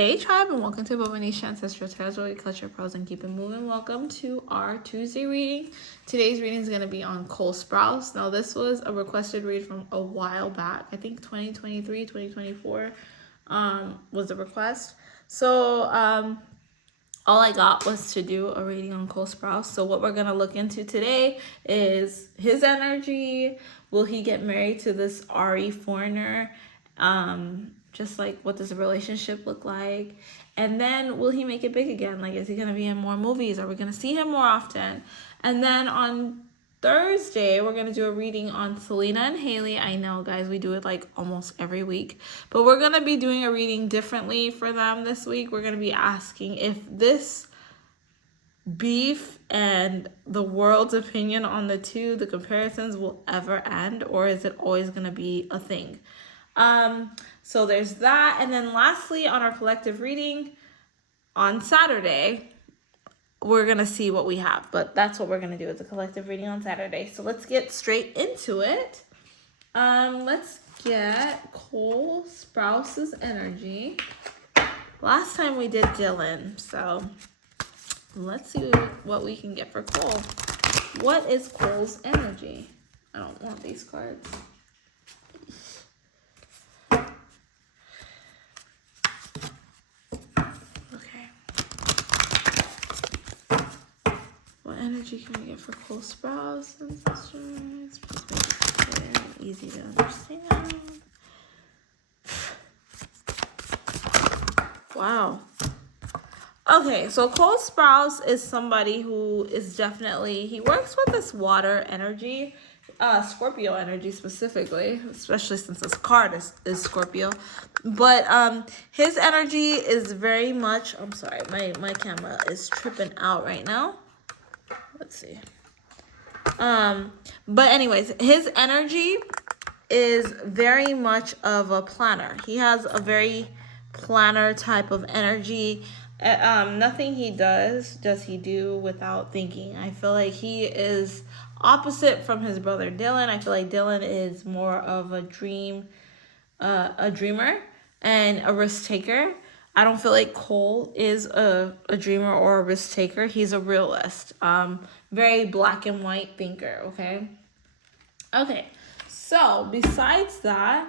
Hey tribe, and welcome to Bobo-Nesha Ancestral Territory, Culture, Pros, and Keep It Moving. Welcome to our Tuesday reading. Today's reading is going to be on Cole Sprouse. Now, this was a requested read from a while back. I think 2023, 2024 was the request. So, all I got was to do a reading on Cole Sprouse. So what we're going to look into today is his energy. Will he get married to this RE foreigner? Just like, what does the relationship look like? And then will he make it big again? Like, is he going to be in more movies? Are we going to see him more often? And then on Thursday, we're going to do a reading on Selena and Haley. I know, guys, we do it like almost every week. But we're going to be doing a reading differently for them this week. We're going to be asking if this beef and the world's opinion on the two, the comparisons, will ever end, or is it always going to be a thing? So there's that. And then lastly, on our collective reading on Saturday, we're going to see what we have. But that's what we're going to do, is a collective reading on Saturday. So let's get straight into it. Let's get Cole Sprouse's energy. Last time we did Dylan, so let's see what we can get for Cole. What is Cole's energy? I don't want these cards. Energy can we get for Cole Sprouse? Easy to understand. Wow. Okay, so Cole Sprouse is somebody who is definitely, he works with this water energy, Scorpio energy specifically, especially since this card is Scorpio. But his energy is very much, I'm sorry, my camera is tripping out right now. Let's see. But anyways, his energy is very much of a planner. He has a very planner type of energy. Nothing he does he do without thinking. I feel like he is opposite from his brother Dylan. I feel like Dylan is more of a dreamer and a risk taker. I don't feel like Cole is a dreamer or a risk taker. He's a realist. Very black and white thinker, okay? Okay, so besides that,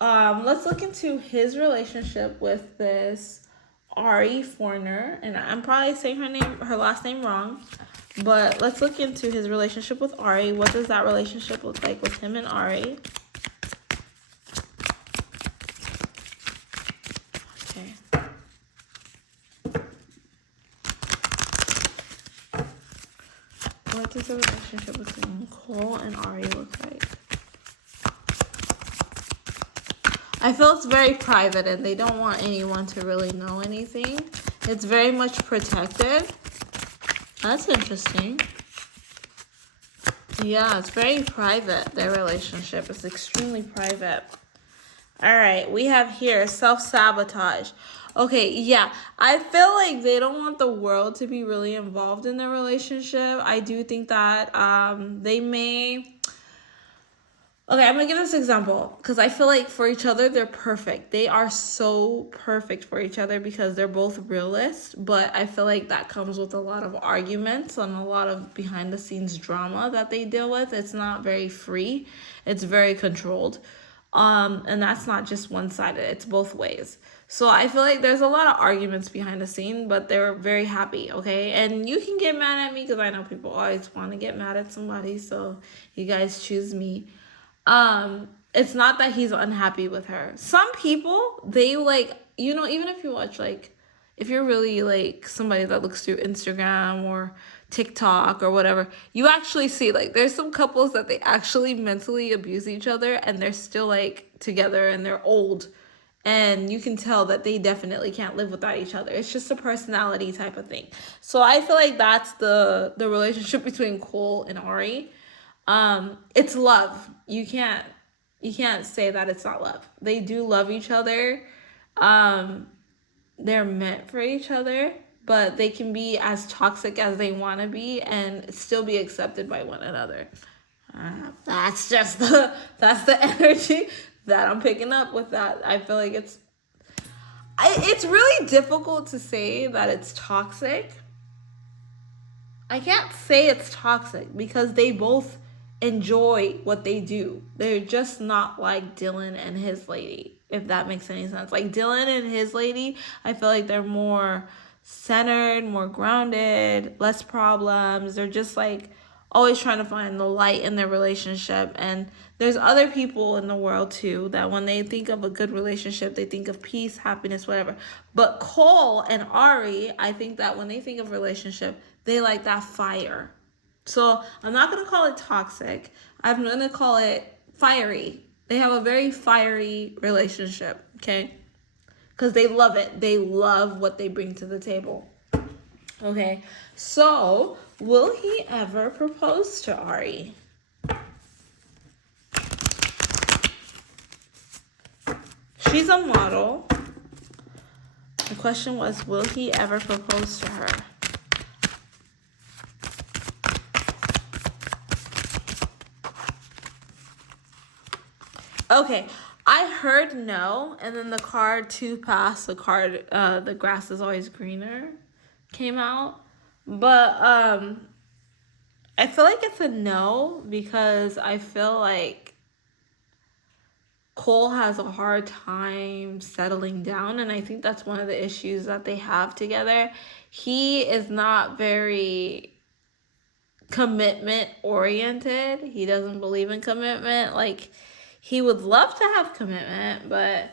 let's look into his relationship with this RE foreigner. And I'm probably saying her last name wrong. But let's look into his relationship with RE. What does that relationship look like with him and RE? What does the relationship between Cole and RE look like? I feel it's very private and they don't want anyone to really know anything. It's very much protected. That's interesting. Yeah, it's very private, their relationship. It's extremely private. All right, we have here self-sabotage. Okay, yeah, I feel like they don't want the world to be really involved in their relationship. I do think that they may... Okay, I'm going to give this example because I feel like for each other, they're perfect. They are so perfect for each other because they're both realists, but I feel like that comes with a lot of arguments and a lot of behind-the-scenes drama that they deal with. It's not very free. It's very controlled. And that's not just one-sided. It's both ways. So I feel like there's a lot of arguments behind the scene, but they're very happy, okay? And you can get mad at me because I know people always want to get mad at somebody, so you guys choose me. It's not that he's unhappy with her. Some people, they like, you know, even if you watch, like, if you're really like somebody that looks through Instagram or TikTok or whatever, you actually see like there's some couples that they actually mentally abuse each other and they're still like together and they're old. And you can tell that they definitely can't live without each other. It's just a personality type of thing. So I feel like that's the relationship between Cole and RE. It's love. You can't say that it's not love. They do love each other. They're meant for each other, but they can be as toxic as they want to be and still be accepted by one another. That's the energy that I'm picking up with that. I feel like It's really difficult to say that it's toxic. I can't say it's toxic because they both enjoy what they do. They're just not like Dylan and his lady, if that makes any sense. Like Dylan and his lady, I feel like they're more centered, more grounded, less problems. They're just like always trying to find the light in their relationship. And there's other people in the world too that when they think of a good relationship, they think of peace, happiness, whatever. But Cole and Ari, I think that when they think of relationship, they like that fire. So I'm not going to call it toxic. I'm going to call it fiery. They have a very fiery relationship, okay? Because they love it. They love what they bring to the table. Okay, so will he ever propose to Ari? She's a model. The question was, will he ever propose to her? Okay, I heard no, and then the card to pass, the card, the grass is always greener, came out. But I feel like it's a no because I feel like Cole has a hard time settling down, and I think that's one of the issues that they have together. He is not very commitment oriented. He doesn't believe in commitment. Like, he would love to have commitment, but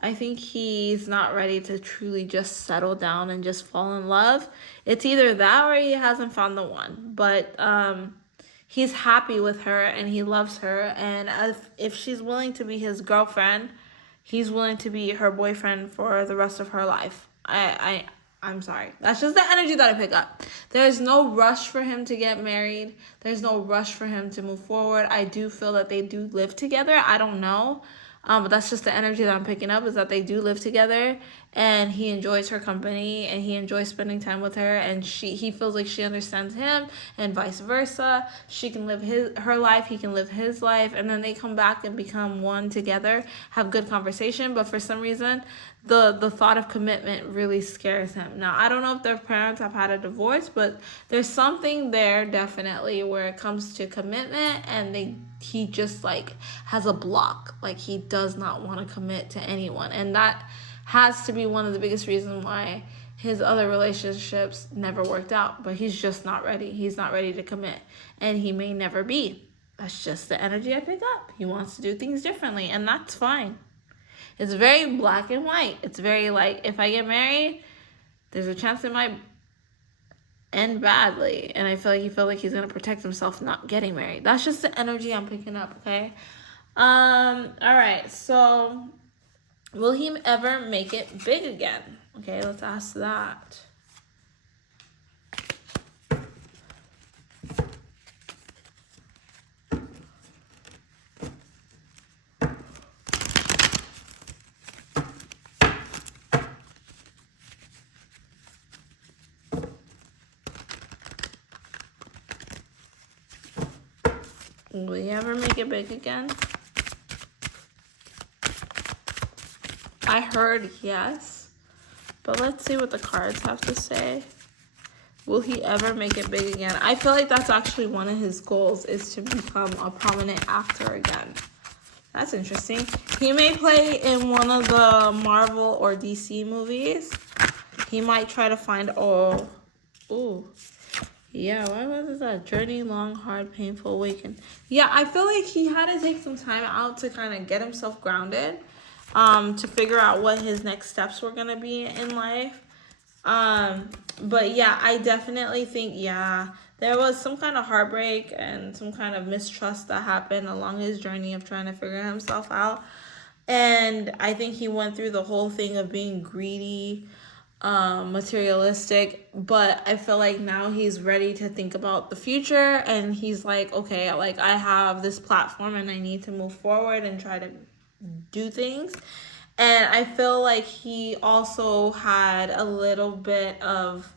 I think he's not ready to truly just settle down and just fall in love. It's either that or he hasn't found the one. But he's happy with her and he loves her. And if she's willing to be his girlfriend, he's willing to be her boyfriend for the rest of her life. I'm sorry. That's just the energy that I pick up. There's no rush for him to get married. There's no rush for him to move forward. I do feel that they do live together. I don't know. But that's just the energy that I'm picking up, is that they do live together and he enjoys her company and he enjoys spending time with her, and he feels like she understands him and vice versa. She can live her life, he can live his life, and then they come back and become one together, have good conversation. But for some reason, the thought of commitment really scares him. Now, I don't know if their parents have had a divorce, but there's something there definitely where it comes to commitment, and he just like has a block. Like, he does not want to commit to anyone, and that has to be one of the biggest reasons why his other relationships never worked out. But he's just not ready. He's not ready to commit, and he may never be. That's just the energy I pick up. He wants to do things differently, and that's fine. It's very black and white. It's very like, if I get married, there's a chance it might end badly. And I feel like he felt like he's going to protect himself not getting married. That's just the energy I'm picking up, okay? All right, so will he ever make it big again? Okay, let's ask that. Will he ever make it big again? I heard yes, but let's see what the cards have to say. Will he ever make it big again? I feel like that's actually one of his goals, is to become a prominent actor again. That's interesting. He may play in one of the Marvel or DC movies. He might try to find, yeah, why was that? Journey, long, hard, painful, awaken. Yeah, I feel like he had to take some time out to kind of get himself grounded, to figure out what his next steps were going to be in life. But yeah, I definitely think, there was some kind of heartbreak and some kind of mistrust that happened along his journey of trying to figure himself out. And I think he went through the whole thing of being greedy, materialistic, but I feel like now he's ready to think about the future, and he's like, okay, like, I have this platform and I need to move forward and try to do things. And I feel like he also had a little bit of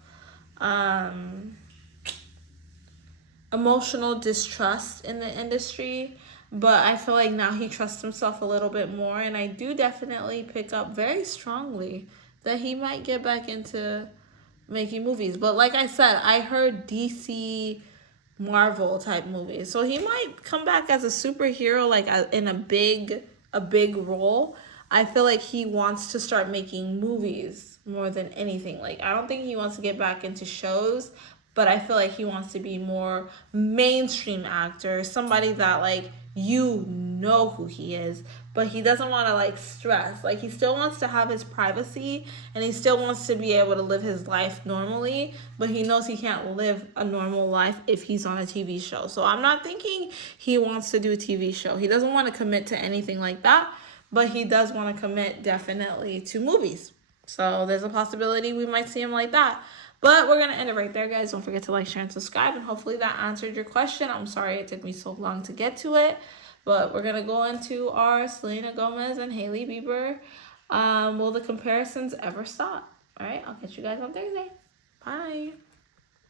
emotional distrust in the industry, but I feel like now he trusts himself a little bit more, and I do definitely pick up very strongly that he might get back into making movies. But like I said, I heard DC Marvel type movies. So he might come back as a superhero, like in a big role. I feel like he wants to start making movies more than anything. Like I don't think he wants to get back into shows, but I feel like he wants to be more mainstream actor, somebody that like you know who he is, but he doesn't want to like stress. Like he still wants to have his privacy and he still wants to be able to live his life normally, but he knows he can't live a normal life if he's on a TV show. So I'm not thinking he wants to do a TV show. He doesn't want to commit to anything like that, but he does want to commit definitely to movies. So there's a possibility we might see him like that. But we're going to end it right there, guys. Don't forget to like, share, and subscribe. And hopefully that answered your question. I'm sorry it took me so long to get to it. But we're going to go into our Selena Gomez and Hailey Bieber. Will the comparisons ever stop? All right, I'll catch you guys on Thursday. Bye.